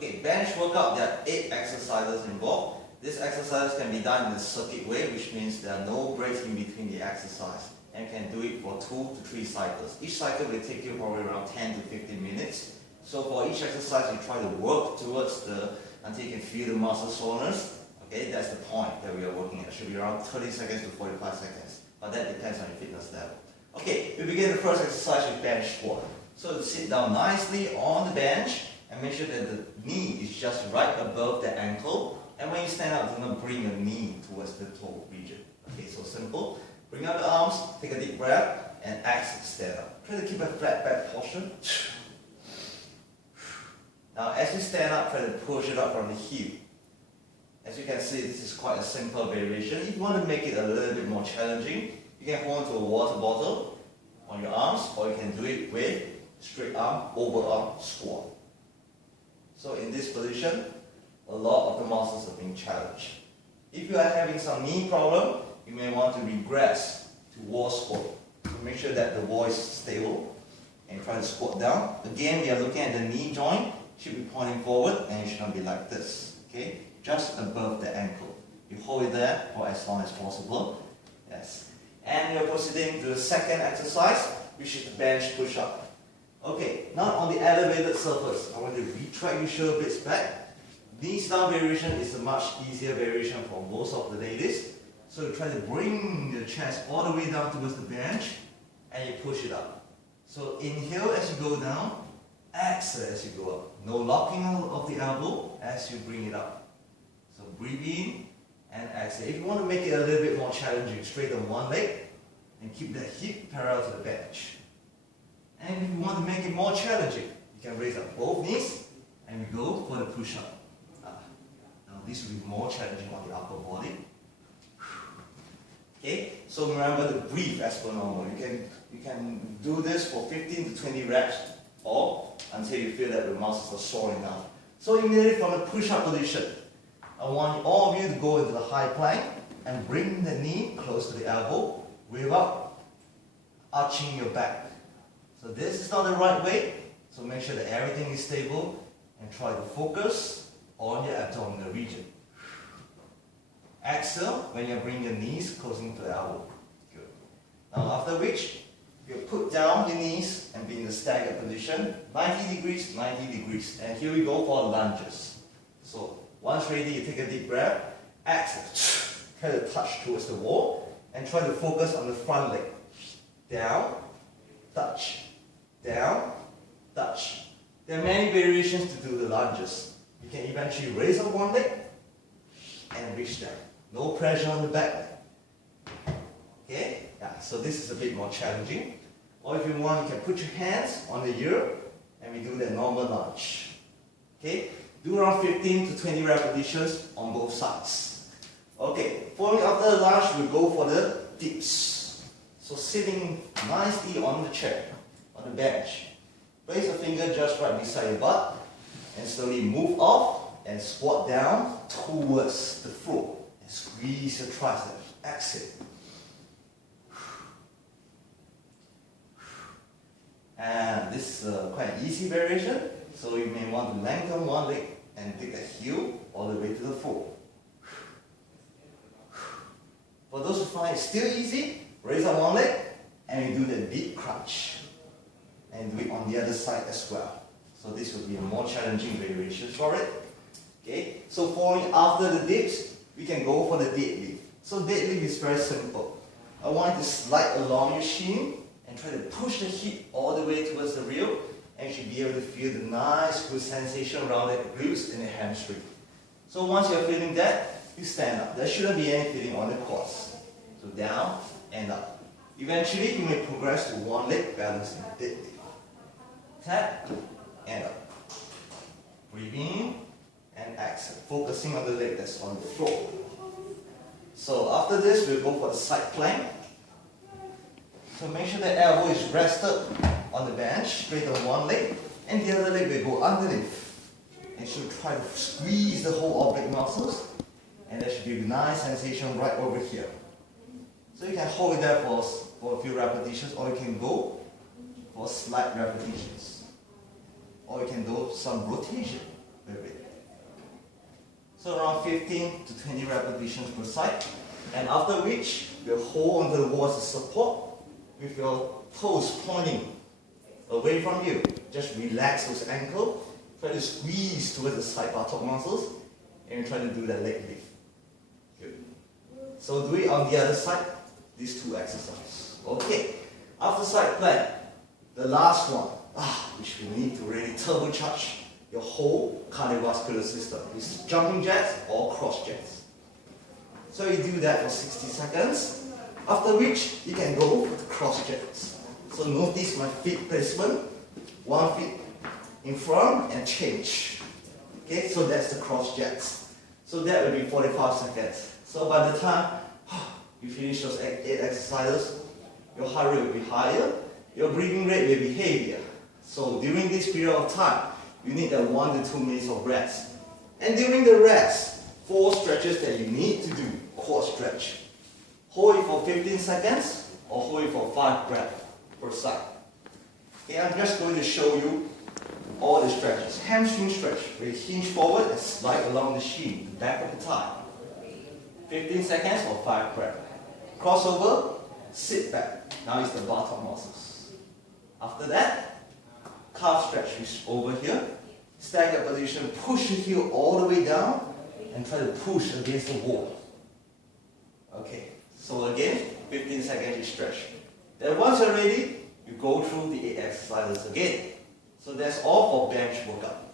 Okay, bench workout, there are 8 exercises involved. These exercises can be done in a circuit way, which means there are no breaks in between the exercise. And you can do it for 2 to 3 cycles. Each cycle will take you probably around 10 to 15 minutes. So for each exercise, you try to work towards until you can feel the muscle soreness. Okay, that's the point that we are working at. It should be around 30 seconds to 45 seconds. But that depends on your fitness level. Okay, we begin the first exercise with bench squat. So sit down nicely on the bench and make sure that the knee is just right above the ankle. And when you stand up, do not bring your knee towards the toe region. Okay, so simple. Bring up the arms, take a deep breath, and exhale, stand up. Try to keep a flat back posture. Now, as you stand up, try to push it up from the heel. As you can see, this is quite a simple variation. If you want to make it a little bit more challenging, you can hold on to a water bottle on your arms, or you can do it with straight arm, overarm squat. So in this position, a lot of the muscles are being challenged. If you are having some knee problem, you may want to regress to wall squat. So make sure that the wall is stable and try to squat down. Again, we are looking at the knee joint, should be pointing forward, and it should not be like this. Okay, just above the ankle. You hold it there for as long as possible. Yes. And you're proceeding to the second exercise, which is the bench push-up. Okay, now on the elevated surface, I want to retract your shoulder blades back. Knees down variation is a much easier variation for most of the ladies. So you try to bring the chest all the way down towards the bench and you push it up. So inhale as you go down, exhale as you go up. No locking of the elbow as you bring it up. So breathe in and exhale. If you want to make it a little bit more challenging, straighten one leg and keep the hip parallel to the bench. And if you want to make it more challenging, you can raise up both knees and you go for the push-up. Now this will be more challenging on the upper body. Okay, so remember to breathe as per normal. You can do this for 15 to 20 reps or until you feel that the muscles are sore enough. So immediately from the push-up position, I want all of you to go into the high plank and bring the knee close to the elbow without arching your back. So this is not the right way, so make sure that everything is stable and try to focus on your abdominal region. Exhale when you bring your knees closing to the elbow. Good. Now after which, you put down your knees and be in the staggered position, 90 degrees, 90 degrees. And here we go for lunges. So once ready, you take a deep breath, exhale, try to touch towards the wall and try to focus on the front leg. Down, touch, down, touch. There are many variations to do the lunges. You can eventually raise up one leg and reach down. No pressure on the back leg. Okay? Yeah, so this is a bit more challenging. Or if you want, you can put your hands on the ear and we do the normal lunge. Okay? Do around 15 to 20 repetitions on both sides. Okay, following after the lunge, we'll go for the dips. So sitting nicely on the chair, on the bench. Place your finger just right beside your butt and slowly move off and squat down towards the floor. And squeeze your triceps. Exhale. And this is quite an easy variation. So you may want to lengthen one leg and take the heel all the way to the floor. For those who find it still easy, raise up one leg and you do the deep crunch. And do it on the other side as well. So this will be a more challenging variation for it. Okay, so following after the dips, we can go for the deadlift. So deadlift is very simple. I want you to slide along your shin and try to push the hip all the way towards the rear, and you should be able to feel the nice good sensation around the glutes and the hamstring. So once you're feeling that, you stand up. There shouldn't be any feeling on the quads. So down and up. Eventually, you may progress to one leg balancing deadlift. Tap and up. Breathe in and exhale, focusing on the leg that's on the floor. So after this, we'll go for the side plank. So make sure the elbow is rested on the bench, straighten one leg, and the other leg will go underneath. And you should try to squeeze the whole oblique muscles, and there should be a nice sensation right over here. So you can hold it there for a few repetitions, or you can go for slight repetitions. Or you can do some rotation. with it. So around 15 to 20 repetitions per side. And after which, we'll hold onto the wall as a support with your toes pointing away from you. Just relax those ankles. Try to squeeze towards the side buttock muscles. And try to do that leg lift. Good. So do it on the other side. These two exercises. Okay. After side plank, the last one, which we need to really turbocharge your whole cardiovascular system, is jumping jacks or cross jacks. So you do that for 60 seconds, after which you can go for the cross jacks. So notice my feet placement, one foot in front and change. Okay, so that's the cross jacks. So that will be 45 seconds. So by the time you finish those 8 exercises, your heart rate will be higher, your breathing rate will be heavier. So during this period of time, you need that 1 to 2 minutes of rest. And during the rest, 4 stretches that you need to do. Quad stretch. Hold it for 15 seconds or hold it for 5 breaths per side. Okay, I'm just going to show you all the stretches. Hamstring stretch, where you hinge forward and slide along the shin, the back of the thigh. 15 seconds or 5 breaths. Crossover, sit back. Now it's the bottom muscles. After that, calf stretch, which is over here. Staggered position, push the heel all the way down and try to push against the wall. Okay, so again, 15 seconds you stretch. Then once you're ready, you go through the 8 exercises again. So that's all for bench workout.